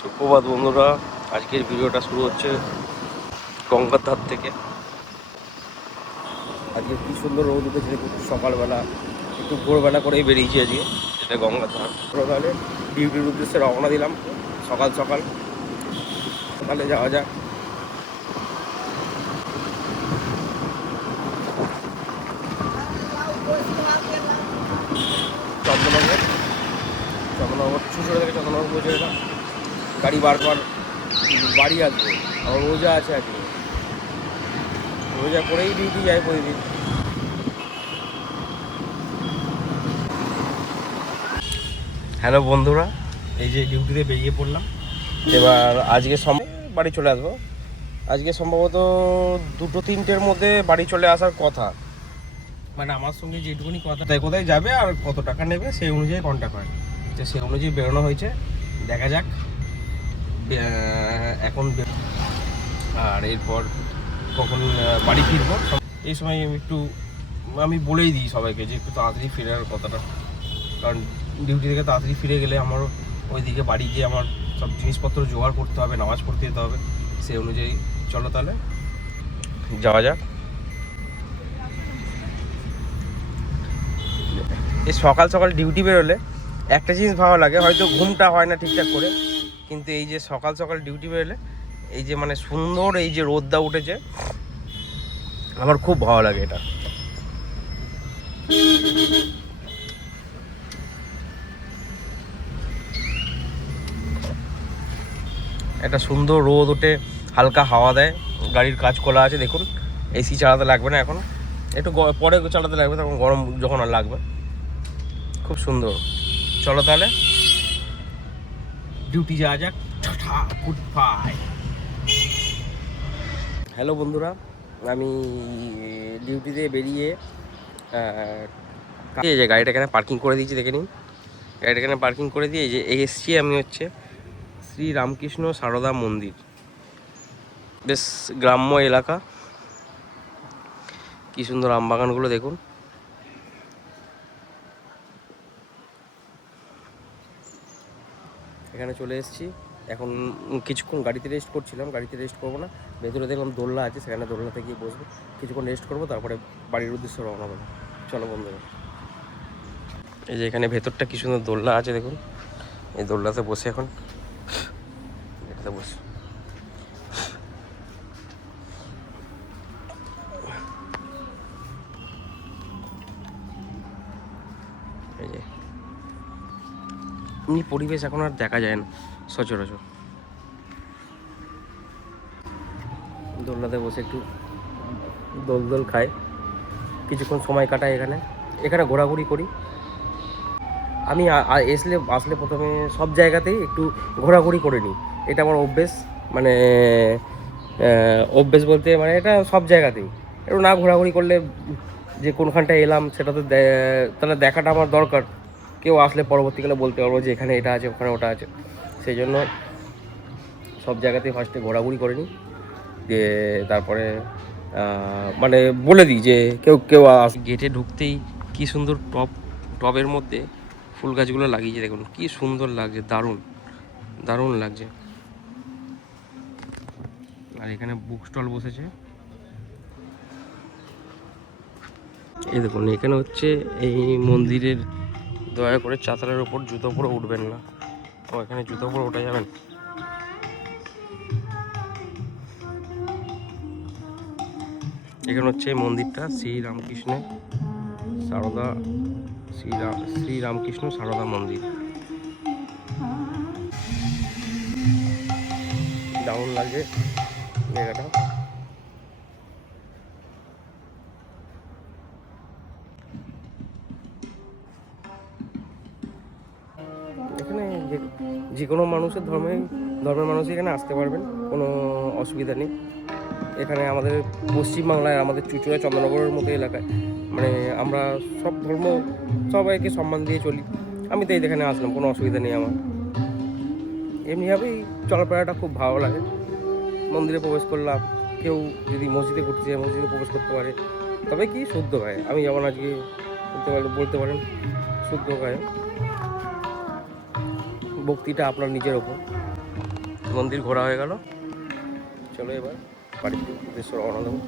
সুপ্রভাত বন্ধুরা, আজকের ভিডিওটা শুরু হচ্ছে গঙ্গার ধার থেকে। আজকে কি সুন্দর রোদ উঠেছে, একটু সকালবেলা একটু ভোরবেলা করেই বেরিয়েছি আজকে। এটা গঙ্গার ধার। তাহলে ডিউটির উদ্দেশ্যে রওনা দিলাম সকাল সকাল। সকালে যাওয়া যাক। চন্দ্রনগর ছুচড়া থেকে চন্দ্রনগর পৌঁছে গেলাম। গাড়ি বারবার বাড়ি আসবে, আমার রোজা আছে আজকে। রোজা করেই ডিউটি যায় প্রতিদিন। হ্যালো বন্ধুরা, এই যে ডিউটিতে বেরিয়ে পড়লাম। এবার আজকে বাড়ি চলে আসবো। আজকে সম্ভবত 2-3টের মধ্যে বাড়ি চলে আসার কথা। মানে আমার সঙ্গে যেটুকুনি কথা, কোথায় যাবে আর কত টাকা নেবে সেই অনুযায়ী কন্ট্যাক্ট হয়। তো সেই অনুযায়ী বেরোনো হয়েছে, দেখা যাক এখন। আর এরপর কখন বাড়ি ফিরবো এই সময় আমি বলেই দিই সবাইকে যে একটু তাড়াতাড়ি ফেরার কথাটা। কারণ ডিউটি থেকে তাড়াতাড়ি ফিরে গেলে আমারও ওইদিকে বাড়ি গিয়ে আমার সব জিনিসপত্র জোগাড় করতে হবে, নামাজ পড়তে যেতে হবে। সেই অনুযায়ী চলো তাহলে যাওয়া যাক। এই সকাল সকাল ডিউটি বেরোলে একটা জিনিস ভালো লাগে, হয়তো ঘুমটা হয় না ঠিকঠাক করে, কিন্তু এই যে সকাল সকাল ডিউটি বেরোলে এই যে মানে সুন্দর এই যে রোদটা উঠেছে, আমার খুব ভালো লাগে এটা। একটা সুন্দর রোদ ওঠে, হালকা হাওয়া দেয়, গাড়ির কাজ খোলা আছে দেখুন। এসি চালাতে লাগবে না এখন, একটু পরে চালাতে লাগবে, তখন গরম যখন আর লাগবে। খুব সুন্দর। চলো তাহলে ডিউটি যাওয়া যাক। Good bye. হ্যালো বন্ধুরা, আমি ডিউটিতে বেরিয়ে এই যে গাড়িটা এখানে পার্কিং করে দিয়েছি, দেখে নিন। গাড়িটা এখানে পার্কিং করে দিয়ে এই যে এসছি আমি হচ্ছে শ্রী রামকৃষ্ণ সারদা মন্দির। বেশ গ্রাম্য এলাকা, কি সুন্দর আম বাগানগুলো দেখুন। এখানে চলে এসেছি, এখন কিছুক্ষণ গাড়িতে রেস্ট করছিলাম। গাড়িতে রেস্ট করবো না, ভেতরে দেখলাম দোলনা আছে, সেখানে দোলনাতে গিয়ে বসবো, কিছুক্ষণ রেস্ট করবো, তারপরে বাড়ির উদ্দেশ্যে রওনা দেবো। চলো বন্ধুরা, এই যে এখানে ভেতরটা কি সুন্দর দোলনা আছে দেখুন। এই দোলনাতে বসে এখন এটাতে বসে এই যে এমনি পরিবেশ এখন আর দেখা যায় না সচরাচর। দোলনাতে বসে একটু দোল খাই, কিছুক্ষণ সময় কাটাই এখানে ঘোরাঘুরি করি। আমি আসলে প্রথমে সব জায়গাতেই একটু ঘোরাঘুরি করে নিই, এটা আমার অভ্যেস। মানে অভ্যেস বলতে মানে এটা সব জায়গাতেই একটু না ঘোরাঘুরি করলে যে কোনখানটায় এলাম সেটা তো তাহলে দেখাটা আমার দরকার। কেউ আসলে পরবর্তীকালে বলতে পারবো যে এখানে এটা আছে, ওখানে ওটা আছে। সেই জন্য সব জায়গাতেই ফার্স্টে ঘোরাঘুরি করে নিই, দিয়ে তারপরে মানে বলে দিই যে কেউ গেটে ঢুকতেই কি সুন্দর টবের মধ্যে ফুল গাছগুলো লাগিয়েছে দেখুন, কি সুন্দর লাগছে, দারুণ দারুণ লাগছে। আর এখানে বুক স্টল বসেছে, এই দেখুন। এখানে হচ্ছে এই মন্দিরের দয়া করে চাতালের ওপর জুতো পরে উঠবেন না। ও এখানে জুতো পরে ওঠা যাবেন। এখানে হচ্ছে এই মন্দিরটা শ্রী রামকৃষ্ণ সারদা মন্দির। দারুণ লাগছে জায়গাটা। এখানে যে কোনো মানুষের ধর্মের মানুষ এখানে আসতে পারবেন, কোনো অসুবিধা নেই। এখানে আমাদের পশ্চিমবাংলায়, আমাদের চুঁচুড়া চন্দ্রনগরের মতো এলাকায় মানে আমরা সব ধর্ম সবাইকে সম্মান দিয়ে চলি। আমি তো এখানে আসলাম, কোনো অসুবিধা নেই আমার। এমনিভাবেই চলাফেরাটা খুব ভালো লাগে। মন্দিরে প্রবেশ করলাম, কেউ যদি মসজিদে ঘুরতে যায় মসজিদে প্রবেশ করতে পারে, তবে কি শুদ্ধ হয়। আমি যেমন আজকে বলতে পারেন শুদ্ধ হয়। ভক্তিটা আপনার নিজের ওপর। মন্দির ঘোরা হয়ে গেল। চলো এবার বাড়ির উদ্দেশ্যে রওনা দেবো।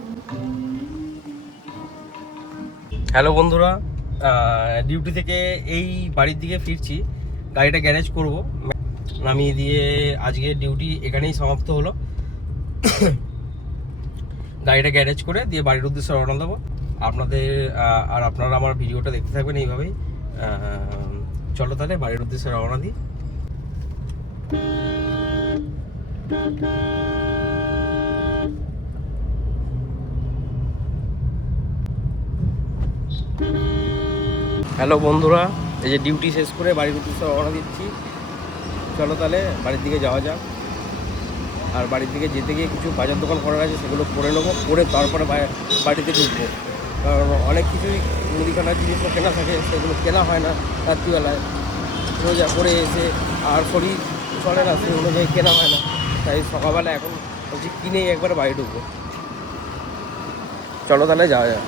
হ্যালো বন্ধুরা, ডিউটি থেকে এই বাড়ির দিকে ফিরছি। গাড়িটা গ্যারেজ করব, নামিয়ে দিয়ে আজকে ডিউটি এখানেই সমাপ্ত হলো। গাড়িটা গ্যারেজ করে দিয়ে বাড়ির উদ্দেশ্যে রওনা দেবো। আপনারা আমার ভিডিওটা দেখতে থাকবেন এইভাবেই। চলো তাহলে বাড়ির উদ্দেশ্যে রওনা দিই। হ্যালো বন্ধুরা, এই যে ডিউটি শেষ করে বাড়ির উদ্দেশ্যে রওনা দিচ্ছি। চলো তাহলে বাড়ির দিকে যাওয়া যাক। আর বাড়ির দিকে যেতে গিয়ে কিছু বাজার দোকান করার আছে, সেগুলো করে নেবো, করে তারপরে বাড়িতে ঢুকবো। কারণ অনেক কিছুই মুদিখানার জিনিসও কেনা থাকে, সেগুলো কেনা হয় না রাত্রিবেলায়। রোজা করে এসে আর শরীর চলে না, সেই অনুযায়ী কেনা হয় না। তাই সকালবেলা এখন বলছি কিনেই একবার বাড়ি ঢুকবো। চলো তাহলে যাওয়া যাক।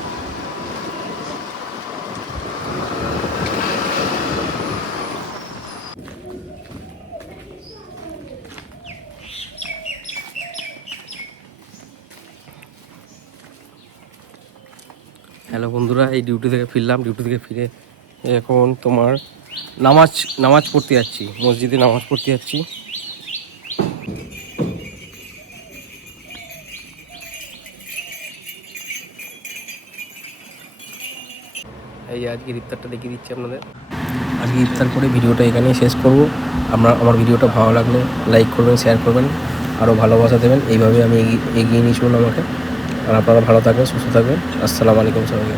হ্যালো বন্ধুরা, এই ডিউটি থেকে ফিরলাম। ডিউটি থেকে ফিরে এখন তোমার নামাজ পড়তে যাচ্ছি, মসজিদে নামাজ পড়তে যাচ্ছি। এই যে আজকের ইফতারটা দেখিয়ে দিচ্ছি আপনাদের। আজকে ইফতার করে ভিডিওটা এখানেই শেষ করব। আমার ভিডিওটা ভালো লাগলে লাইক করবেন, শেয়ার করবেন, আরও ভালোবাসা দেবেন। এইভাবে আমি এগিয়ে নিয়ে চলুন আমাকে। আর আপনারা ভালো থাকবেন, সুস্থ থাকবেন। আসসালামু আলাইকুম সবাইকে।